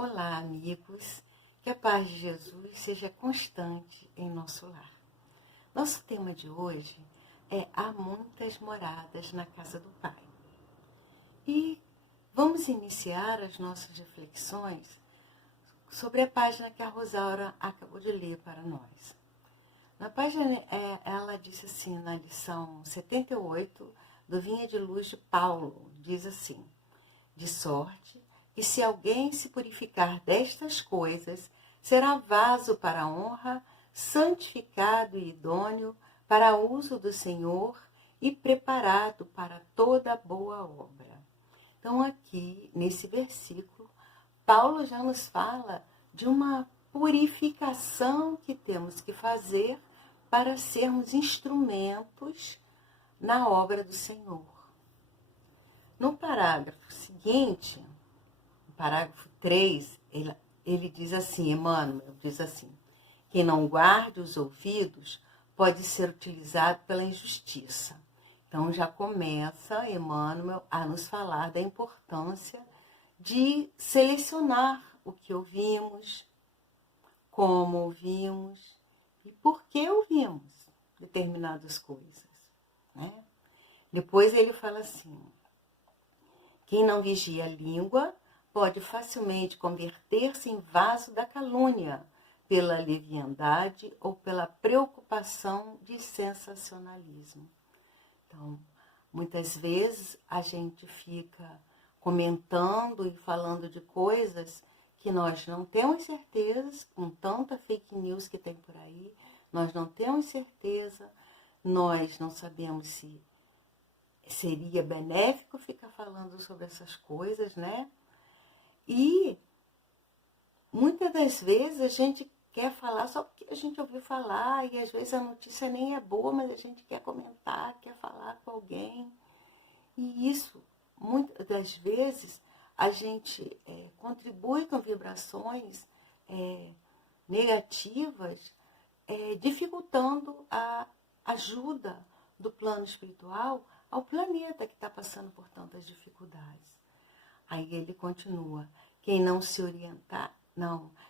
Olá, amigos. Que a paz de Jesus seja constante em nosso lar. Nosso tema de hoje é Há muitas moradas na casa do Pai. E vamos iniciar as nossas reflexões sobre a página que a Rosaura acabou de ler para nós. Na página, ela disse assim, na lição 78 do Vinha de Luz de Paulo, diz assim: de sorte que se alguém se purificar destas coisas, será vaso para a honra, santificado e idôneo para uso do Senhor e preparado para toda boa obra. Então aqui, nesse versículo, Paulo já nos fala de uma purificação que temos que fazer para sermos instrumentos na obra do Senhor. No parágrafo seguinte, no parágrafo 3, ele diz assim, Emmanuel diz assim: quem não guarde os ouvidos pode ser utilizado pela injustiça. Então já começa Emmanuel a nos falar da importância de selecionar o que ouvimos, como ouvimos e por que ouvimos determinadas coisas, né? Depois ele fala assim: quem não vigia a língua pode facilmente converter-se em vaso da calúnia, pela leviandade ou pela preocupação de sensacionalismo. Então, muitas vezes a gente fica comentando e falando de coisas que nós não temos certeza, com tanta fake news que tem por aí, nós não temos certeza, nós não sabemos se seria benéfico ficar falando sobre essas coisas, né? E muitas das vezes a gente quer falar só porque a gente ouviu falar, e às vezes a notícia nem é boa, mas a gente quer comentar, quer falar com alguém. E isso, muitas das vezes, a gente contribui com vibrações negativas, dificultando a ajuda do plano espiritual ao planeta que está passando por tantas dificuldades. Aí ele continua: quem não se orientar,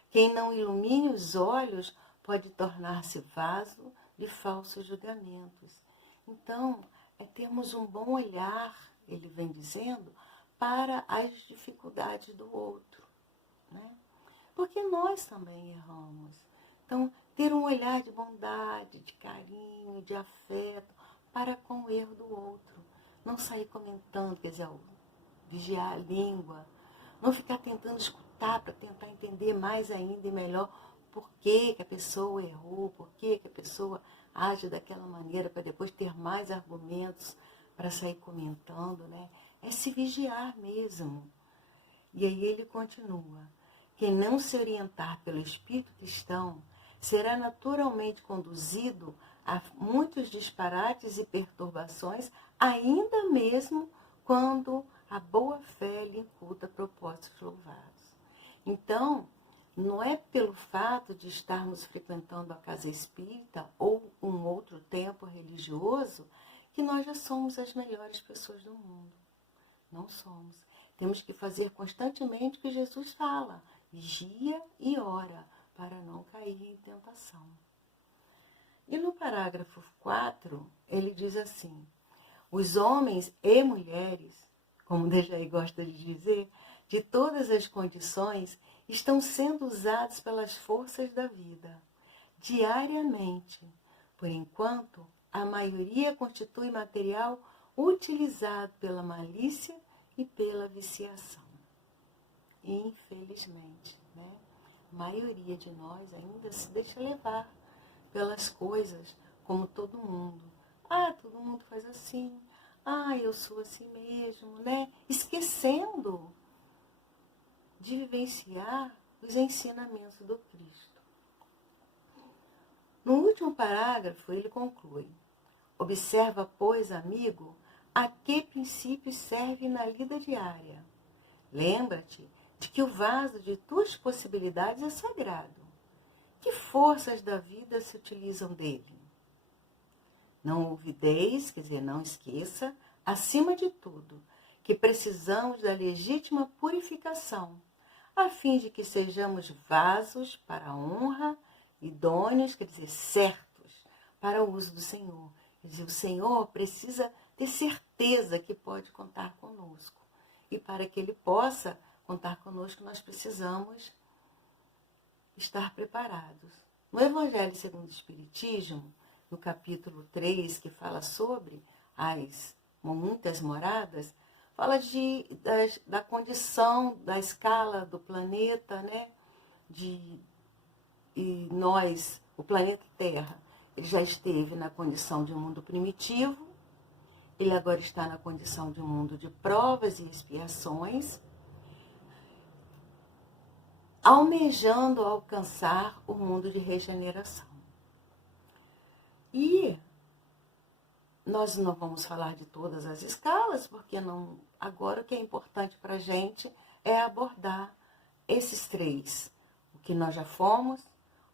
quem não ilumine os olhos pode tornar-se vaso de falsos julgamentos. Então, termos um bom olhar, ele vem dizendo, para as dificuldades do outro, né? Porque nós também erramos. Então, ter um olhar de bondade, de carinho, de afeto para com o erro do outro. Não sair comentando, quer dizer, vigiar a língua. Não ficar tentando escutar para tentar entender mais ainda e melhor por que a pessoa errou, por que a pessoa age daquela maneira, para depois ter mais argumentos para sair comentando, né? É se vigiar mesmo. E aí ele continua: quem não se orientar pelo espírito cristão será naturalmente conduzido a muitos disparates e perturbações, ainda mesmo quando a boa-fé lhe incuta propósitos louvados. Então, não é pelo fato de estarmos frequentando a casa espírita ou um outro templo religioso que nós já somos as melhores pessoas do mundo. Não somos. Temos que fazer constantemente o que Jesus fala: vigia e ora, para não cair em tentação. E no parágrafo 4, ele diz assim: os homens e mulheres, como o Dejaí gosta de dizer, de todas as condições, estão sendo usados pelas forças da vida, diariamente. Por enquanto, a maioria constitui material utilizado pela malícia e pela viciação. Infelizmente, né? A maioria de nós ainda se deixa levar pelas coisas como todo mundo. Ah, todo mundo faz assim. Ah, eu sou assim mesmo, né? Esquecendo de vivenciar os ensinamentos do Cristo. No último parágrafo, ele conclui: observa, pois, amigo, a que princípios serve na vida diária. Lembra-te de que o vaso de tuas possibilidades é sagrado. Que forças da vida se utilizam dele? Não olvideis, quer dizer, não esqueça, acima de tudo, que precisamos da legítima purificação, a fim de que sejamos vasos para a honra, idôneos, quer dizer, certos, para o uso do Senhor. Quer dizer, o Senhor precisa ter certeza que pode contar conosco. E para que Ele possa contar conosco, nós precisamos estar preparados. No Evangelho segundo o Espiritismo, no capítulo 3, que fala sobre as muitas moradas, fala da condição, da escala do planeta, né? E nós, o planeta Terra, ele já esteve na condição de um mundo primitivo, ele agora está na condição de um mundo de provas e expiações, almejando alcançar o mundo de regeneração. E nós não vamos falar de todas as escalas, porque não, agora o que é importante para a gente é abordar esses três. O que nós já fomos,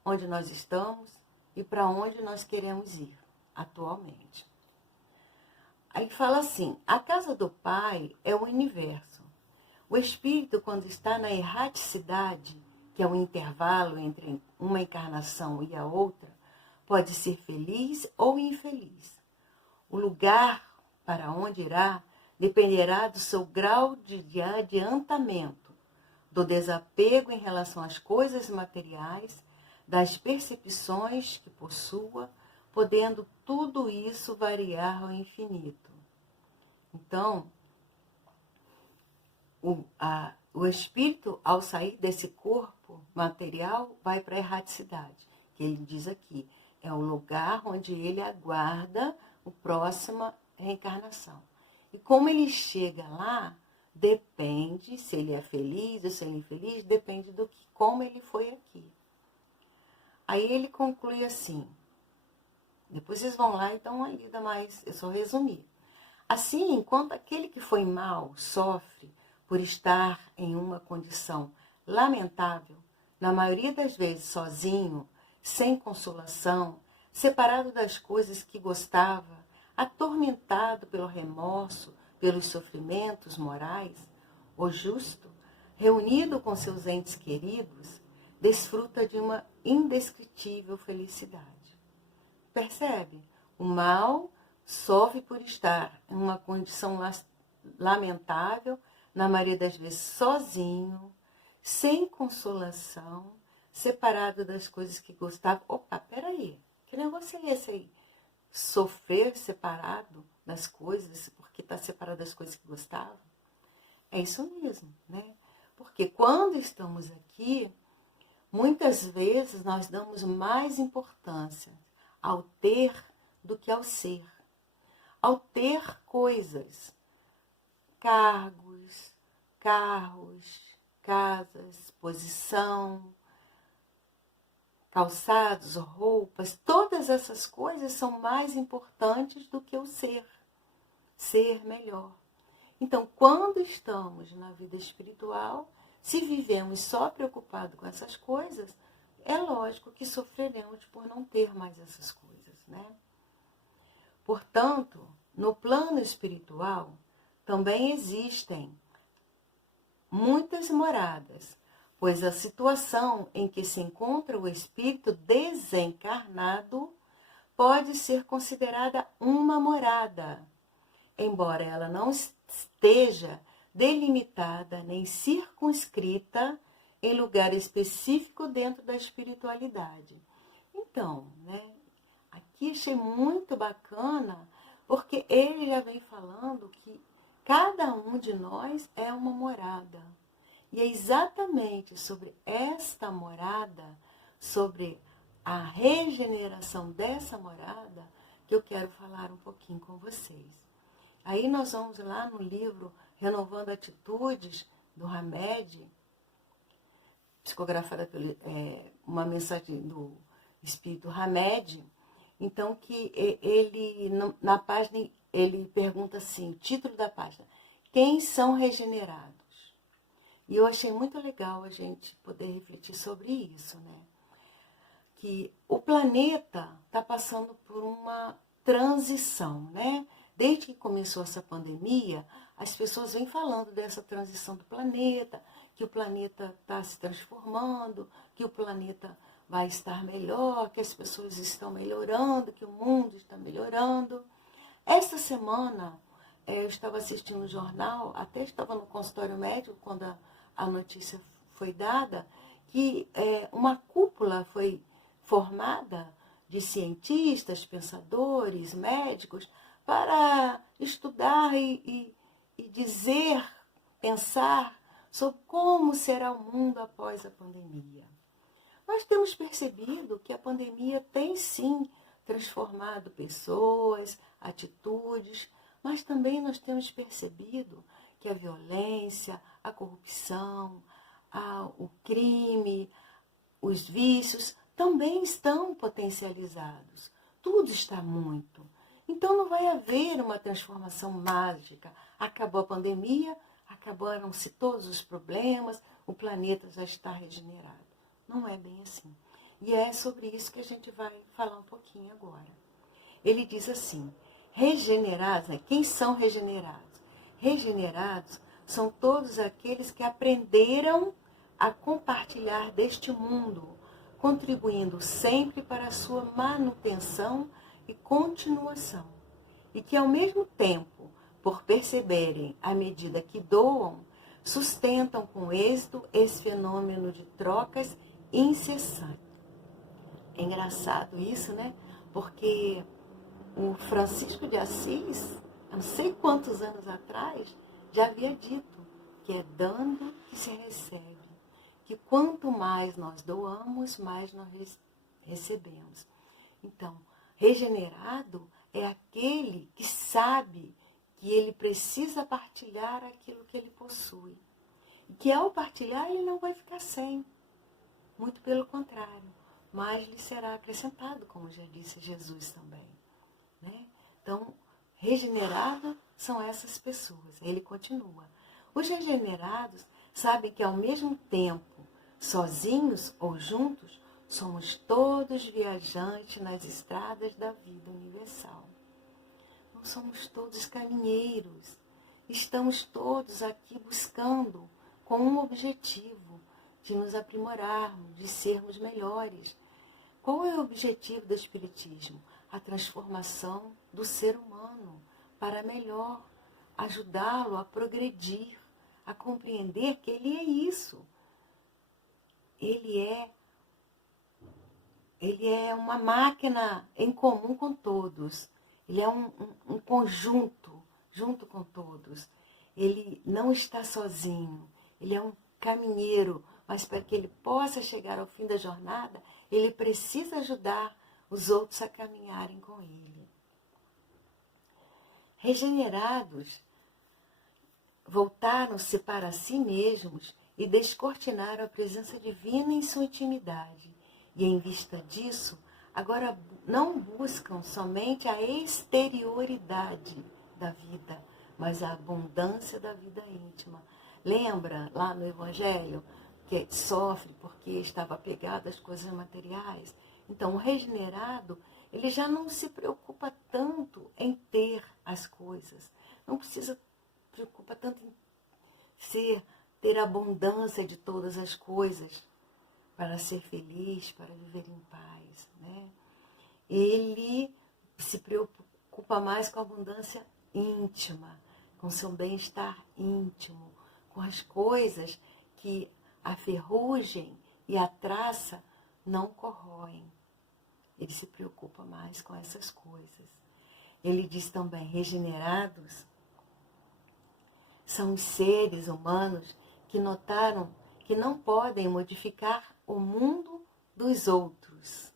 onde nós estamos e para onde nós queremos ir atualmente. Aí fala assim, a casa do Pai é o universo. O espírito, quando está na erraticidade, que é o intervalo entre uma encarnação e a outra, pode ser feliz ou infeliz. O lugar para onde irá dependerá do seu grau de adiantamento, do desapego em relação às coisas materiais, das percepções que possua, podendo tudo isso variar ao infinito. Então, o espírito, ao sair desse corpo material, vai para a erraticidade, que ele diz aqui, é o lugar onde ele aguarda a próxima reencarnação. E como ele chega lá, depende, se ele é feliz ou se ele é infeliz, depende como ele foi aqui. Aí ele conclui assim, depois vocês vão lá e dão uma lida mais, eu só resumi. Assim, enquanto aquele que foi mal sofre por estar em uma condição lamentável, na maioria das vezes sozinho, sem consolação, separado das coisas que gostava, atormentado pelo remorso, pelos sofrimentos morais, o justo, reunido com seus entes queridos, desfruta de uma indescritível felicidade. Percebe? O mal sofre por estar em uma condição lamentável, na maioria das vezes sozinho, sem consolação, separado das coisas que gostava. Opa, peraí, que negócio é esse aí? Sofrer separado das coisas, porque está separado das coisas que gostava? É isso mesmo, né? Porque quando estamos aqui, muitas vezes nós damos mais importância ao ter do que ao ser. Ao ter coisas, cargos, carros, casas, posição, calçados, roupas, todas essas coisas são mais importantes do que o ser melhor. Então, quando estamos na vida espiritual, se vivemos só preocupados com essas coisas, é lógico que sofreremos por não ter mais essas coisas, né? Portanto, no plano espiritual, também existem muitas moradas, pois a situação em que se encontra o espírito desencarnado pode ser considerada uma morada, embora ela não esteja delimitada nem circunscrita em lugar específico dentro da espiritualidade. Então, né, aqui achei muito bacana, porque ele já vem falando que cada um de nós é uma morada. E é exatamente sobre esta morada, sobre a regeneração dessa morada, que eu quero falar um pouquinho com vocês. Aí nós vamos lá no livro Renovando Atitudes, do Hamed, psicografada pelo uma mensagem do Espírito Hamed. Então, que ele, na página, ele pergunta assim, o título da página, quem são regenerados? E eu achei muito legal a gente poder refletir sobre isso, né? Que o planeta está passando por uma transição, né? Desde que começou essa pandemia, as pessoas vêm falando dessa transição do planeta, que o planeta está se transformando, que o planeta vai estar melhor, que as pessoas estão melhorando, que o mundo está melhorando. Esta semana, eu estava assistindo um jornal, até estava no consultório médico quando a notícia foi dada, que uma cúpula foi formada de cientistas, pensadores, médicos, para estudar e dizer, pensar sobre como será o mundo após a pandemia. Nós temos percebido que a pandemia tem sim transformado pessoas, atitudes, mas também nós temos percebido que a violência, a corrupção, o crime, os vícios também estão potencializados. Tudo está muito. Então não vai haver uma transformação mágica. Acabou a pandemia, acabaram-se todos os problemas, o planeta já está regenerado. Não é bem assim. E é sobre isso que a gente vai falar um pouquinho agora. Ele diz assim, regenerados, né? Quem são regenerados? Regenerados são todos aqueles que aprenderam a compartilhar deste mundo, contribuindo sempre para a sua manutenção e continuação. E que ao mesmo tempo, por perceberem à medida que doam, sustentam com êxito esse fenômeno de trocas incessantes. É engraçado isso, né? Porque o Francisco de Assis, não sei quantos anos atrás, já havia dito que é dando que se recebe. Que quanto mais nós doamos, mais nós recebemos. Então, regenerado é aquele que sabe que ele precisa partilhar aquilo que ele possui. E que ao partilhar ele não vai ficar sem. Muito pelo contrário, mas lhe será acrescentado, como já disse Jesus também. Né? Então, regenerado são essas pessoas. Ele continua. Os regenerados sabem que ao mesmo tempo, sozinhos ou juntos, somos todos viajantes nas estradas da vida universal. Não somos todos caminheiros. Estamos todos aqui buscando com um objetivo de nos aprimorarmos, de sermos melhores. Qual é o objetivo do Espiritismo? A transformação do ser humano para melhor, ajudá-lo a progredir, a compreender que ele é isso. Ele é uma máquina em comum com todos. Ele é um conjunto, junto com todos. Ele não está sozinho. Ele é um caminheiro, mas para que ele possa chegar ao fim da jornada, ele precisa ajudar os outros a caminharem com ele. Regenerados, voltaram-se para si mesmos e descortinaram a presença divina em sua intimidade. E em vista disso, agora não buscam somente a exterioridade da vida, mas a abundância da vida íntima. Lembra lá no Evangelho que sofre porque estava apegado às coisas materiais? Então, o regenerado, ele já não se preocupa tanto em ter as coisas. Não precisa preocupa tanto em ter abundância de todas as coisas para ser feliz, para viver em paz. Né? Ele se preocupa mais com a abundância íntima, com seu bem-estar íntimo, com as coisas que a ferrugem e a traça não corroem. Ele se preocupa mais com essas coisas. Ele diz também, regenerados são os seres humanos que notaram que não podem modificar o mundo dos outros.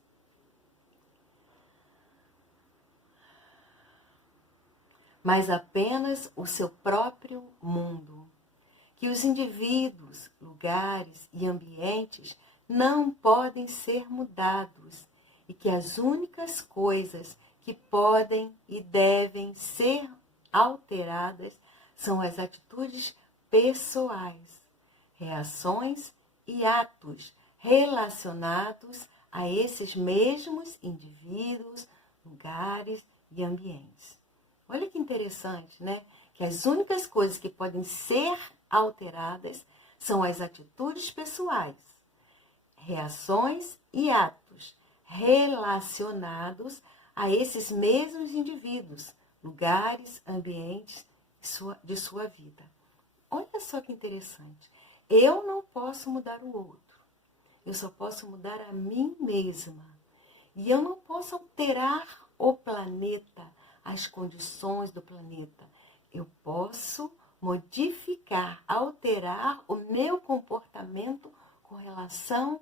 Mas apenas o seu próprio mundo. Que os indivíduos, lugares e ambientes não podem ser mudados e que as únicas coisas que podem e devem ser alteradas são as atitudes pessoais, reações e atos relacionados a esses mesmos indivíduos, lugares e ambientes. Olha que interessante, né? Que as únicas coisas que podem ser alteradas São as atitudes pessoais, reações e atos relacionados a esses mesmos indivíduos, lugares, ambientes de sua vida. Olha só que interessante. Eu não posso mudar o outro. Eu só posso mudar a mim mesma. E eu não posso alterar o planeta, as condições do planeta. Eu posso modificar, alterar o meu comportamento com relação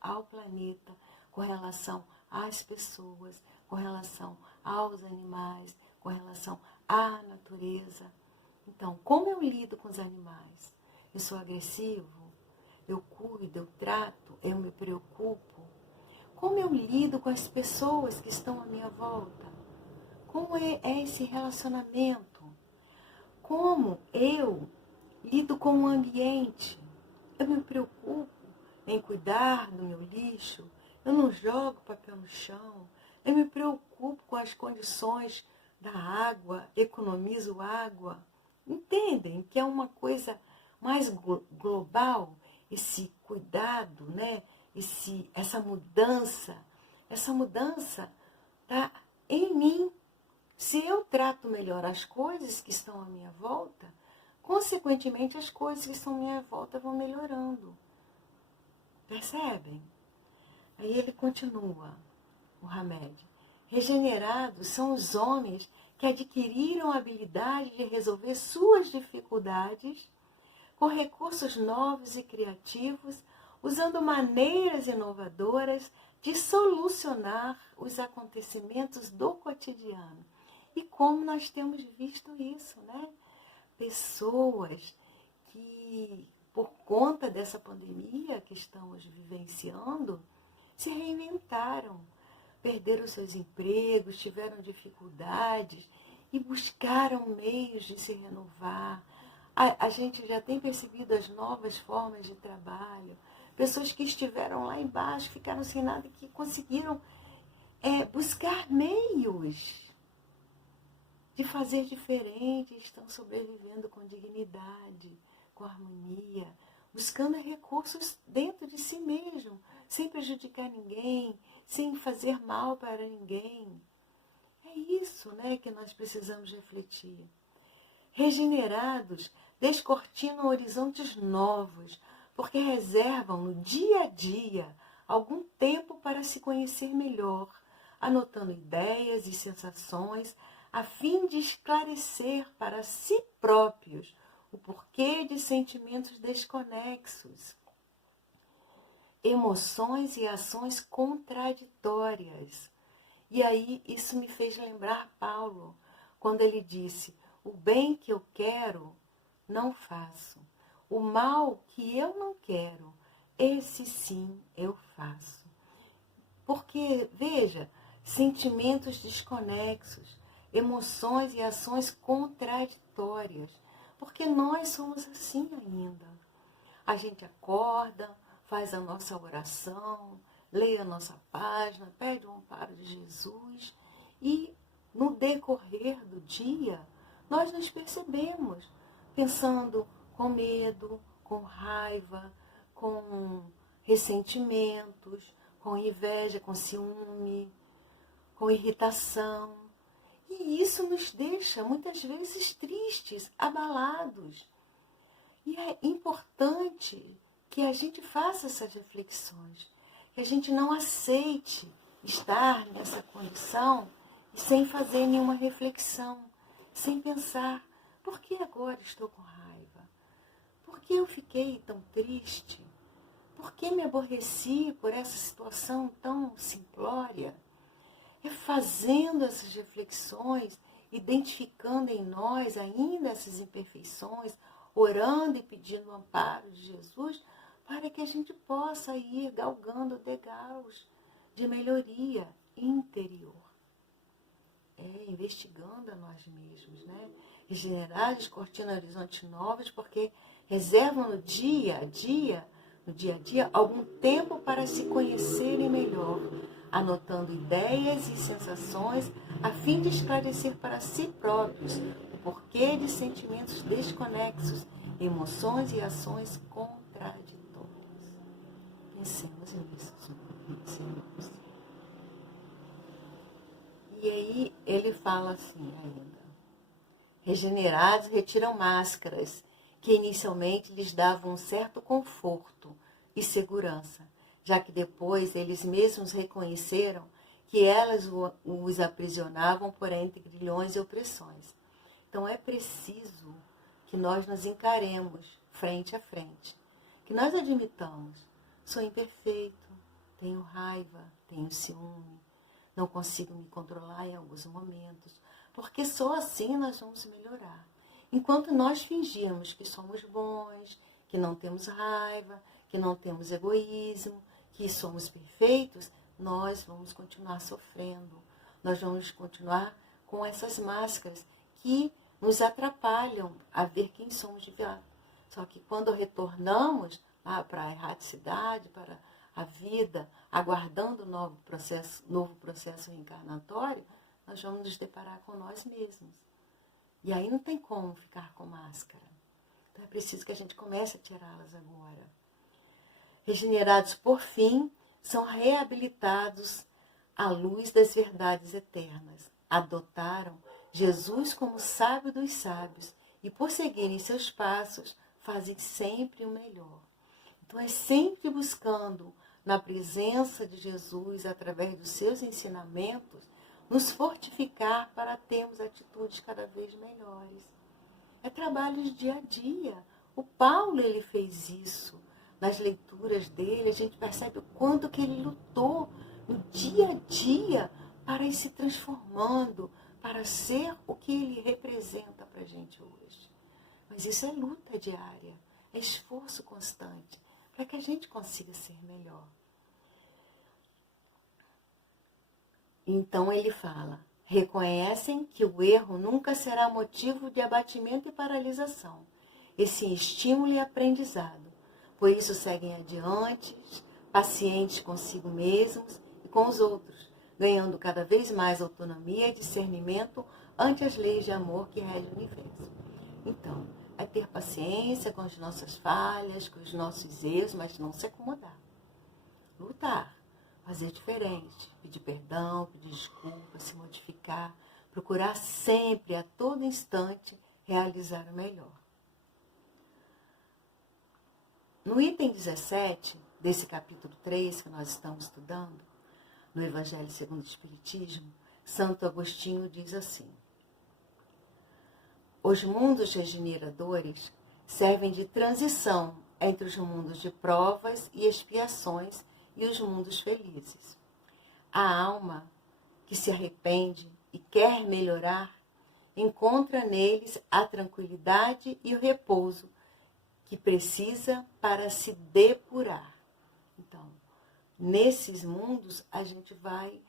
ao planeta, com relação às pessoas, com relação aos animais, com relação à natureza. Então, como eu lido com os animais? Eu sou agressivo? Eu cuido, eu trato, eu me preocupo? Como eu lido com as pessoas que estão à minha volta? Como é esse relacionamento? Como eu lido com o ambiente? Eu me preocupo em cuidar do meu lixo? Eu não jogo papel no chão? Eu me preocupo com as condições da água, economizo água? Entendem que é uma coisa mais global, esse cuidado, né? Essa mudança está em mim. Se eu trato melhor as coisas que estão à minha volta, consequentemente as coisas que estão à minha volta vão melhorando. Percebem? Aí ele continua, o Hamed. Regenerados são os homens que adquiriram a habilidade de resolver suas dificuldades com recursos novos e criativos, usando maneiras inovadoras de solucionar os acontecimentos do cotidiano. E como nós temos visto isso, né? Pessoas que, por conta dessa pandemia que estamos vivenciando, se reinventaram, perderam seus empregos, tiveram dificuldades e buscaram meios de se renovar. A gente já tem percebido as novas formas de trabalho. Pessoas que estiveram lá embaixo, ficaram sem nada, que conseguiram buscar meios de fazer diferente, estão sobrevivendo com dignidade, com harmonia, buscando recursos dentro de si mesmo, sem prejudicar ninguém, sem fazer mal para ninguém. É isso, né, que nós precisamos refletir. Regenerados, descortinam horizontes novos, porque reservam no dia a dia algum tempo para se conhecer melhor, anotando ideias e sensações, a fim de esclarecer para si próprios o porquê de sentimentos desconexos, emoções e ações contraditórias. E aí isso me fez lembrar Paulo, quando ele disse: o bem que eu quero, não faço. O mal que eu não quero, esse sim eu faço. Porque, veja, sentimentos desconexos, emoções e ações contraditórias. Porque nós somos assim ainda. A gente acorda, faz a nossa oração, lê a nossa página, pede o amparo de Jesus e, no decorrer do dia, nós nos percebemos pensando com medo, com raiva, com ressentimentos, com inveja, com ciúme, com irritação. E isso nos deixa muitas vezes tristes, abalados. E é importante que a gente faça essas reflexões, que a gente não aceite estar nessa condição sem fazer nenhuma reflexão, sem pensar: por que agora estou com raiva? Por que eu fiquei tão triste? Por que me aborreci por essa situação tão simplória? É fazendo essas reflexões, identificando em nós ainda essas imperfeições, orando e pedindo o amparo de Jesus, para que a gente possa ir galgando degraus de melhoria interior. Investigando a nós mesmos, né? Regenerados, descortinam horizontes novos, porque reservam no dia a dia, algum tempo para se conhecerem melhor, anotando ideias e sensações, a fim de esclarecer para si próprios o porquê de sentimentos desconexos emoções e ações contraditórias. Pensemos nisso, meus irmãos. E aí ele fala assim ainda: regenerados retiram máscaras que inicialmente lhes davam um certo conforto e segurança, já que depois eles mesmos reconheceram que elas os aprisionavam por entre grilhões e opressões. Então é preciso que nós nos encaremos frente a frente, que nós admitamos: sou imperfeito, tenho raiva, tenho ciúme, não consigo me controlar em alguns momentos, porque só assim nós vamos melhorar. Enquanto nós fingirmos que somos bons, que não temos raiva, que não temos egoísmo, que somos perfeitos, nós vamos continuar sofrendo. Nós vamos continuar com essas máscaras que nos atrapalham a ver quem somos de verdade. Só que quando retornamos para a erraticidade, para a vida, aguardando um novo processo reencarnatório, nós vamos nos deparar com nós mesmos. E aí não tem como ficar com máscara. Então é preciso que a gente comece a tirá-las agora. Regenerados, por fim, são reabilitados à luz das verdades eternas. Adotaram Jesus como sábio dos sábios e, por seguirem seus passos, fazem sempre o melhor. Então é sempre buscando, na presença de Jesus, através dos seus ensinamentos, nos fortificar para termos atitudes cada vez melhores. É trabalho de dia a dia. O Paulo, ele fez isso. Nas leituras dele, a gente percebe o quanto que ele lutou no dia a dia para ir se transformando, para ser o que ele representa para a gente hoje. Mas isso é luta diária, é esforço constante, para que a gente consiga ser melhor. Então ele fala: reconhecem que o erro nunca será motivo de abatimento e paralisação, e sim estímulo e aprendizado. Por isso seguem adiante, pacientes consigo mesmos e com os outros, ganhando cada vez mais autonomia e discernimento ante as leis de amor que regem o universo. Então, é ter paciência com as nossas falhas, com os nossos erros, mas não se acomodar. Lutar, fazer diferente, pedir perdão, pedir desculpa, se modificar, procurar sempre, a todo instante, realizar o melhor. No item 17 desse capítulo 3 que nós estamos estudando, no Evangelho segundo o Espiritismo, Santo Agostinho diz assim: os mundos regeneradores servem de transição entre os mundos de provas e expiações e os mundos felizes. A alma que se arrepende e quer melhorar encontra neles a tranquilidade e o repouso que precisa para se depurar. Então, nesses mundos a gente vai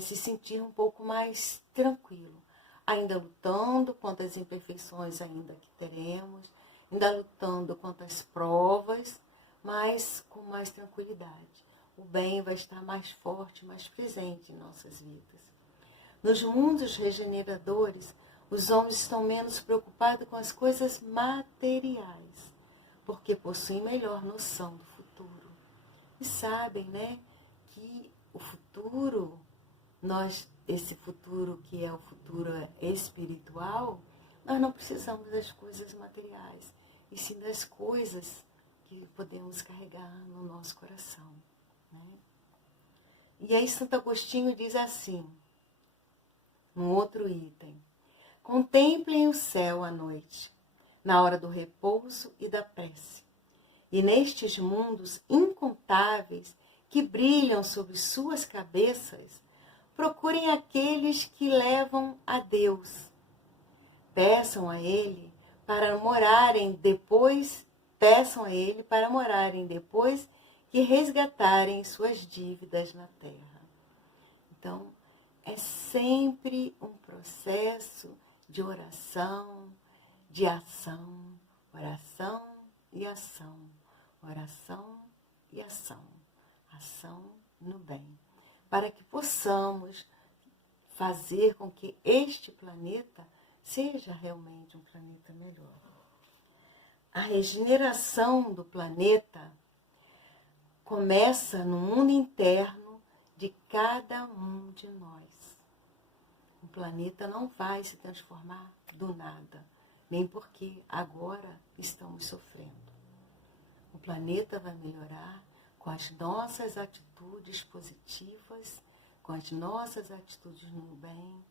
se sentir um pouco mais tranquilo, ainda lutando contra as imperfeições ainda que teremos, ainda lutando contra as provas, mas com mais tranquilidade. O bem vai estar mais forte, mais presente em nossas vidas. Nos mundos regeneradores, os homens estão menos preocupados com as coisas materiais, porque possuem melhor noção do futuro. E sabem, né, que o futuro, esse futuro que é o futuro espiritual, nós não precisamos das coisas materiais, e sim das coisas que podemos carregar no nosso coração. Né? E aí Santo Agostinho diz assim, num outro item: contemplem o céu à noite, na hora do repouso e da prece, e nestes mundos incontáveis que brilham sobre suas cabeças, procurem aqueles que levam a Deus. Peçam a Ele para morarem depois que resgatarem suas dívidas na terra. Então, é sempre um processo de oração, de ação, oração e ação, oração e ação, ação no bem, para que possamos fazer com que este planeta seja realmente um planeta melhor. a regeneração do planeta começa no mundo interno de cada um de nós. O planeta não vai se transformar do nada, nem porque agora estamos sofrendo. O planeta vai melhorar com as nossas atitudes positivas, com as nossas atitudes no bem,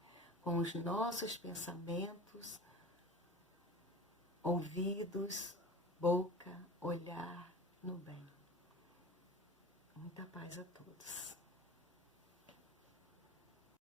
com os nossos pensamentos, ouvidos, boca, olhar no bem. Muita paz a todos.